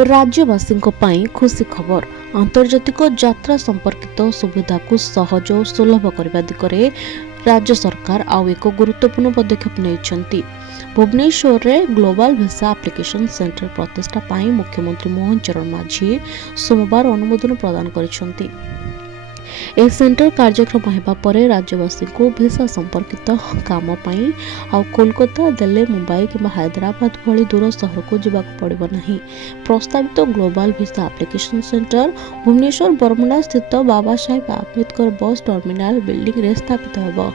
राज्यवासी खुशी खबर आंतर्जातिक यात्रा संपर्कित सुविधा को सहज और सुलभ करने दिगरे राज्य सरकार आउ एक गुरुत्वपूर्ण पदक्षेप नहीं। भुवनेश्वर में ग्लोबल वीसा एप्लिकेशन सेंटर प्रतिष्ठा पाई मुख्यमंत्री मोहन चरण माझी सोमवार अनुमोदन प्रदान करिसेंती। ए सेंटर कार्यक्रम होगा पर राज्यवासी को वीसा संपर्कित काम पाई आउ कोलकाता, दिल्ली, मुंबई कि हैदराबाद भली दूर सहर को जावाक पड़िबो नहीं। प्रस्तावित global visa application centre Bhubaneswar Baramunda स्थित बाबा साहेब आंबेडकर बस टर्मिनाल बिल्डिंग रे स्थापित होगा।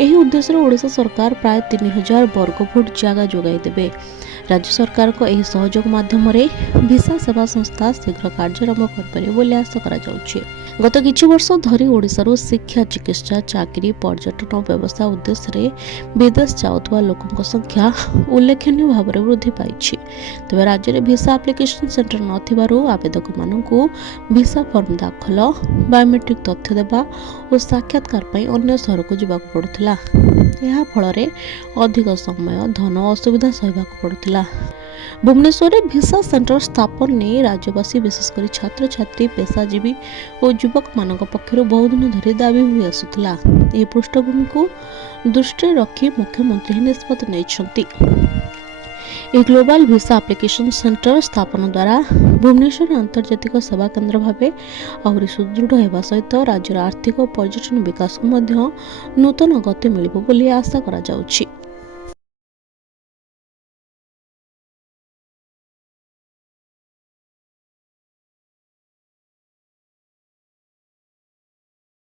यही उद्देश्य ओडिशा सरकार प्राय 3000 वर्गफुट जगह जोगाई देबे। राज्य सरकार को यह सहयोग माध्यम वीसा सेवा संस्था शीघ्र कार्यारंभ कर आशा करा जाउछि। गत किछि वर्ष धरी ओडिशारू शिक्षा, चिकित्सा, चाकरी, पर्यटन और व्यवसाय उद्देश्य विदेश जाउथवा लोकंक संख्या उल्लेखनीय भाव में वृद्धि पाई। तेज राज्य में वीसा एप्लिकेशन सेंटर नथिबारु आवेदक मानकु वीसा फॉर्म दाखल, बायोमेट्रिक तथ्य देवा और साक्षात्कार पई अन्य शहर को जावाक पड़ुथिला। यह फल अधिक समय, धन और असुविधा सहवाक पड़ुथिला। भुवनेश्वर में वीसा सेंटर स्थापन नहीं राज्यवासी विशेषकर छात्र छात्री, पेशाजीवी और युवक मान पक्षर बहुत दिन धरी दाबी हुई आसुला। यह पृष्ठभूमि को दृष्टि रखी मुख्यमंत्री निष्पत्ति नहीं। एक ग्लोबल वीसा एप्लिकेशन सेंटर स्थापन द्वारा भुवनेश्वर अंतर्जातिक सेवा केन्द्र भाव आहरी सुदृढ़ होगा सहित राज्यर आर्थिक और पर्यटन विकास को नूतन गति मिलिबो बोली आशा करा जाउछि।